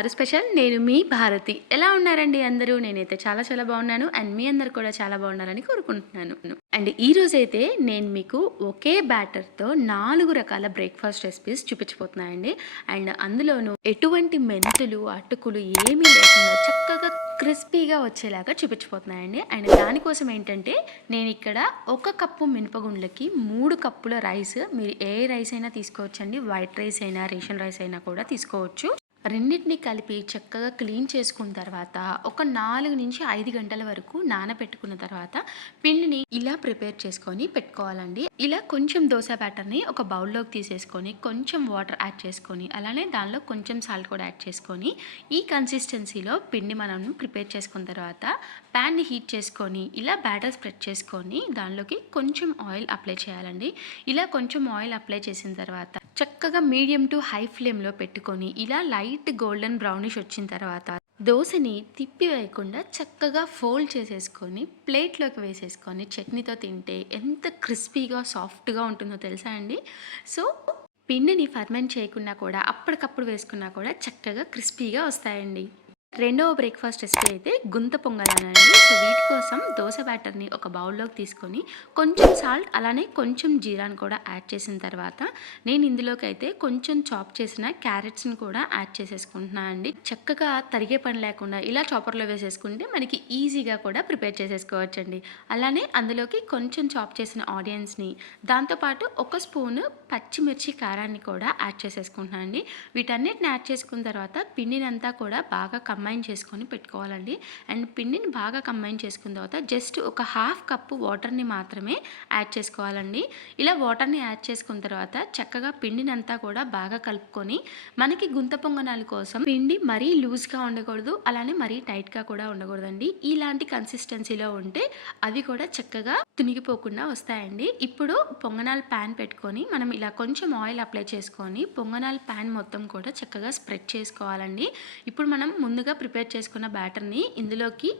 చారు స్పెషల్. నేను మీ భారతి. ఎలా ఉన్నారండి అందరూ? నేనైతే చాలా చాలా బాగున్నాను. అండ్ మీ అందరు కూడా చాలా బాగున్నారని కోరుకుంటున్నాను. అండ్ ఈ రోజైతే నేను మీకు ఒకే బ్యాటర్తో 4 రకాల బ్రేక్ఫాస్ట్ రెసిపీస్ చూపించబోతున్నానండి. అండ్ అందులోనూ ఎటువంటి మెంతులు, అటుకులు ఏమీ లేకుండా చక్కగా క్రిస్పీగా వచ్చేలాగా చూపించబోతున్నానండి. అండ్ దానికోసం ఏంటంటే నేను ఇక్కడ 1 కప్పు మినపగుండ్లకి 3 కప్పుల రైస్, మీరు ఏ రైస్ అయినా తీసుకోవచ్చండి. వైట్ రైస్ అయినా, రేషన్ రైస్ అయినా కూడా తీసుకోవచ్చు. రెండింటిని కలిపి చక్కగా క్లీన్ చేసుకున్న తర్వాత ఒక 4 నుంచి 5 గంటల వరకు నానబెట్టుకున్న తర్వాత పిండిని ఇలా ప్రిపేర్ చేసుకొని పెట్టుకోవాలండి. ఇలా కొంచెం దోశ బ్యాటర్ని ఒక బౌల్లోకి తీసేసుకొని కొంచెం వాటర్ యాడ్ చేసుకొని అలానే దానిలో కొంచెం సాల్ట్ కూడా యాడ్ చేసుకొని ఈ కన్సిస్టెన్సీలో పిండి మనం ప్రిపేర్ చేసుకున్న తర్వాత ప్యాన్ని హీట్ చేసుకొని ఇలా బ్యాటర్ స్ప్రెడ్ చేసుకొని దానిలోకి కొంచెం ఆయిల్ అప్లై చేయాలండి. ఇలా కొంచెం ఆయిల్ అప్లై చేసిన తర్వాత చక్కగా మీడియం టు హై ఫ్లేమ్లో పెట్టుకొని ఇలా లైట్ గోల్డెన్ బ్రౌనిష్ వచ్చిన తర్వాత దోశని తిప్పి వేయకుండా చక్కగా ఫోల్డ్ చేసేసుకొని ప్లేట్లోకి వేసేసుకొని చట్నీతో తింటే ఎంత క్రిస్పీగా సాఫ్ట్గా ఉంటుందో తెలుసా అండి. సో పిండిని ఫర్మెంట్ చేయకుండా కూడా అప్పటికప్పుడు వేసుకున్నా కూడా చక్కగా క్రిస్పీగా వస్తాయండి. రెండవ బ్రేక్ఫాస్ట్ రెసిపీ అయితే గుంత పొంగనాలండి. సో వీటి కోసం దోశ బ్యాటర్ని ఒక బౌల్లోకి తీసుకొని కొంచెం సాల్ట్ అలానే కొంచెం జీరాని కూడా యాడ్ చేసిన తర్వాత నేను ఇందులోకి అయితే కొంచెం చాప్ చేసిన క్యారెట్స్ని కూడా యాడ్ చేసేసుకుంటున్నాను అండి. చక్కగా తరిగే పని లేకుండా ఇలా చాపర్లో వేసేసుకుంటే మనకి ఈజీగా కూడా ప్రిపేర్ చేసేసుకోవచ్చండి. అలానే అందులోకి కొంచెం చాప్ చేసిన ఆనియన్స్ని, దాంతోపాటు 1 స్పూను పచ్చిమిర్చి కారాన్ని కూడా యాడ్ చేసేసుకుంటున్నాను అండి. వీటన్నిటిని యాడ్ చేసుకున్న తర్వాత పిండిని అంతా కూడా బాగా కంబైన్ చేసుకొని పెట్టుకోవాలండి. అండ్ పిండిని బాగా కంబైన్ చేసుకున్న తర్వాత జస్ట్ ఒక 1/2 కప్పు వాటర్ని మాత్రమే యాడ్ చేసుకోవాలండి. ఇలా వాటర్ని యాడ్ చేసుకున్న తర్వాత చక్కగా పిండిని అంతా కూడా బాగా కలుపుకొని మనకి గుంత పొంగనాల కోసం పిండి మరీ లూజ్గా ఉండకూడదు, అలానే మరీ టైట్గా కూడా ఉండకూడదండి. ఇలాంటి కన్సిస్టెన్సీలో ఉంటే అవి కూడా చక్కగా తునిగిపోకుండా వస్తాయండి. ఇప్పుడు పొంగనాల ప్యాన్ పెట్టుకొని మనం ఇలా కొంచెం ఆయిల్ అప్లై చేసుకొని పొంగనాల ప్యాన్ మొత్తం కూడా చక్కగా స్ప్రెడ్ చేసుకోవాలండి. ఇప్పుడు మనం ముందుగా ప్రిపేర్ చేసుకున్న బ్యాటర్ని ఇందులోకి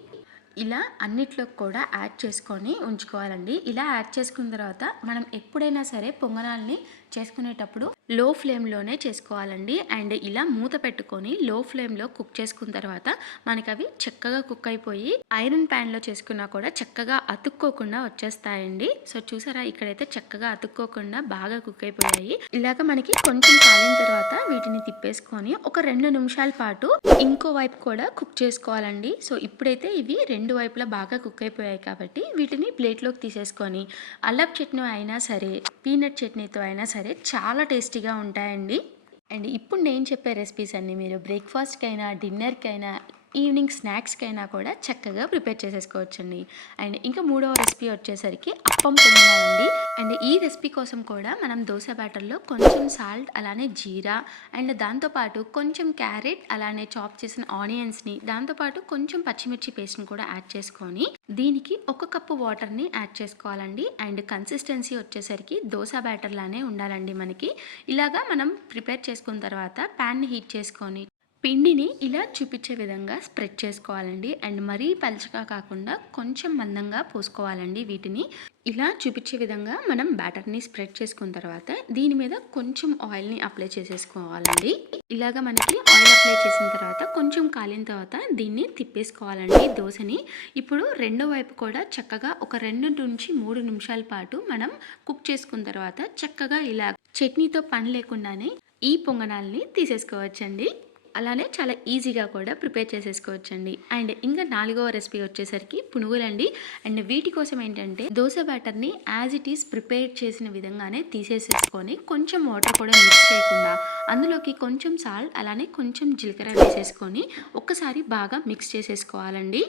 ఇలా అన్నిట్లోకి కూడా యాడ్ చేసుకొని ఉంచుకోవాలండి. ఇలా యాడ్ చేసుకున్న తర్వాత మనం ఎప్పుడైనా సరే పొంగనాల్ని చేసుకునేటప్పుడు లో ఫ్లేమ్లోనే చేసుకోవాలండి. అండ్ ఇలా మూత పెట్టుకొని లో ఫ్లేమ్లో కుక్ చేసుకున్న తర్వాత మనకి అవి చక్కగా కుక్ అయిపోయి ఐరన్ ప్యాన్లో చేసుకున్నా కూడా చక్కగా అతుక్కోకుండా వచ్చేస్తాయండి. సో చూసారా, ఇక్కడైతే చక్కగా అతుక్కోకుండా బాగా కుక్ అయిపోయాయి. ఇలాగ మనకి కొంచెం కాలిన తర్వాత వీటిని తిప్పేసుకొని ఒక 2 నిమిషాల పాటు ఇంకో వైపు కూడా కుక్ చేసుకోవాలండి. సో ఇప్పుడైతే ఇవి 2 వైపులా బాగా కుక్ అయిపోయాయి కాబట్టి వీటిని ప్లేట్లోకి తీసేసుకొని అల్లపు చట్నీ అయినా సరే, పీనట్ చట్నీతో అయినా సరే చాలా టేస్టీగా ఉంటాయండి. అండ్ ఇప్పుడు నేను చెప్పే రెసిపీస్ అన్నీ మీరు బ్రేక్ఫాస్ట్కైనా, డిన్నర్కైనా, ఈవినింగ్ స్నాక్స్కైనా కూడా చక్కగా ప్రిపేర్ చేసేసుకోవచ్చండి. అండ్ ఇంకా 3వ రెసిపీ వచ్చేసరికి అప్పం పొంగనాలండి. అండ్ ఈ రెసిపీ కోసం కూడా మనం దోశ బ్యాటర్లో కొంచెం సాల్ట్ అలానే జీరా అండ్ దాంతోపాటు కొంచెం క్యారెట్ అలానే చాప్ చేసిన ఆనియన్స్ని, దాంతోపాటు కొంచెం పచ్చిమిర్చి పేస్ట్ని కూడా యాడ్ చేసుకొని దీనికి 1 కప్పు వాటర్ని యాడ్ చేసుకోవాలండి. అండ్ కన్సిస్టెన్సీ వచ్చేసరికి దోశ బ్యాటర్ లానే ఉండాలండి మనకి. ఇలాగా మనం ప్రిపేర్ చేసుకున్న తర్వాత ప్యాన్ని హీట్ చేసుకొని పిండిని ఇలా చూపించే విధంగా స్ప్రెడ్ చేసుకోవాలండి. అండ్ మరీ పలుచగా కాకుండా కొంచెం మందంగా పోసుకోవాలండి. వీటిని ఇలా చూపించే విధంగా మనం బ్యాటర్ని స్ప్రెడ్ చేసుకున్న తర్వాత దీని మీద కొంచెం ఆయిల్ని అప్లై చేసేసుకోవాలండి. ఇలాగ మనకి ఆయిల్ అప్లై చేసిన తర్వాత కొంచెం కాలిన తర్వాత దీన్ని తిప్పేసుకోవాలండి దోశని. ఇప్పుడు రెండో వైపు కూడా చక్కగా ఒక 2 నుంచి 3 నిమిషాల పాటు మనం కుక్ చేసుకున్న తర్వాత చక్కగా ఇలా చట్నీతో పని లేకుండానే ఈ పొంగనాల్ని తీసేసుకోవచ్చండి. అలానే చాలా ఈజీగా కూడా ప్రిపేర్ చేసేసుకోవచ్చండి. అండ్ ఇంకా 4వ రెసిపీ వచ్చేసరికి పునుగులండి. అండ్ వీటి కోసం ఏంటంటే దోశ బ్యాటర్ని యాజ్ ఇట్ ఈస్ ప్రిపేర్ చేసిన విధంగానే తీసేసేసుకొని కొంచెం వాటర్ కూడా మిక్స్ చేయకుండా అందులోకి కొంచెం సాల్ట్ అలానే కొంచెం జీలకర్ర వేసేసుకొని ఒక్కసారి బాగా మిక్స్ చేసేసుకోవాలండి.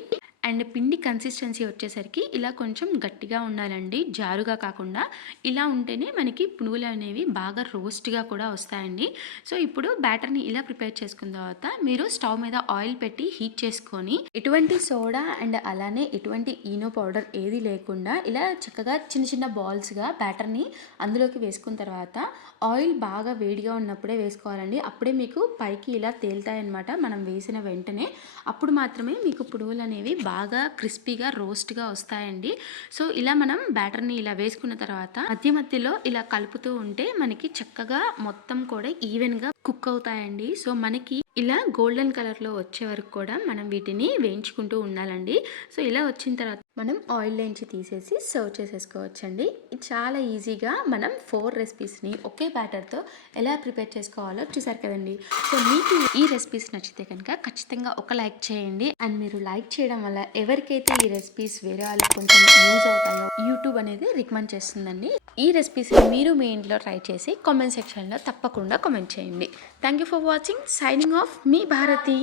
అండ్ పిండి కన్సిస్టెన్సీ వచ్చేసరికి ఇలా కొంచెం గట్టిగా ఉండాలండి, జారుగా కాకుండా. ఇలా ఉంటేనే మనకి పునుగులు అనేవి బాగా రోస్ట్గా కూడా వస్తాయండి. సో ఇప్పుడు బ్యాటర్ని ఇలా ప్రిపేర్ చేసుకున్న తర్వాత మీరు స్టవ్ మీద ఆయిల్ పెట్టి హీట్ చేసుకొని ఎటువంటి సోడా అండ్ అలానే ఎటువంటి ఈనో పౌడర్ ఏది లేకుండా ఇలా చక్కగా చిన్న చిన్న బాల్స్గా బ్యాటర్ని అందులోకి వేసుకున్న తర్వాత ఆయిల్ బాగా వేడిగా ఉన్నప్పుడే వేసుకోవాలండి. అప్పుడే మీకు పైకి ఇలా తేలుతాయన్నమాట మనం వేసిన వెంటనే. అప్పుడు మాత్రమే మీకు పునుగులు అనేవి బాగా క్రిస్పీగా రోస్ట్గా వస్తాయండి. సో ఇలా మనం బ్యాటర్ని ఇలా వేసుకున్న తర్వాత మధ్య మధ్యలో ఇలా కలుపుతూ ఉంటే మనకి చక్కగా మొత్తం కూడా ఈవెన్గా కుక్ అవుతాయండి. సో మనకి ఇలా గోల్డెన్ కలర్లో వచ్చే వరకు కూడా మనం వీటిని వేయించుకుంటూ ఉండాలండి. సో ఇలా వచ్చిన తర్వాత మనం ఆయిల్లోంచి తీసేసి సర్వ్ చేసేసుకోవచ్చండి. ఇది చాలా ఈజీగా మనం 4 రెసిపీస్ని ఒకే బ్యాటర్తో ఎలా ప్రిపేర్ చేసుకోవాలో చూసారు కదండి. సో మీకు ఈ రెసిపీస్ నచ్చితే కనుక ఖచ్చితంగా ఒక లైక్ చేయండి. అండ్ మీరు లైక్ చేయడం వల్ల ఎవరికైతే ఈ రెసిపీస్ వేరే వాళ్ళకి కొంచెం యూజ్ అవుతాయో యూట్యూబ్ అనేది రికమెండ్ చేస్తుందండి. ఈ రెసిపీస్ని మీరు మీ ఇంట్లో ట్రై చేసి కామెంట్ సెక్షన్లో తప్పకుండా కామెంట్ చేయండి. Thank you for watching. Signing off మీ భారతి.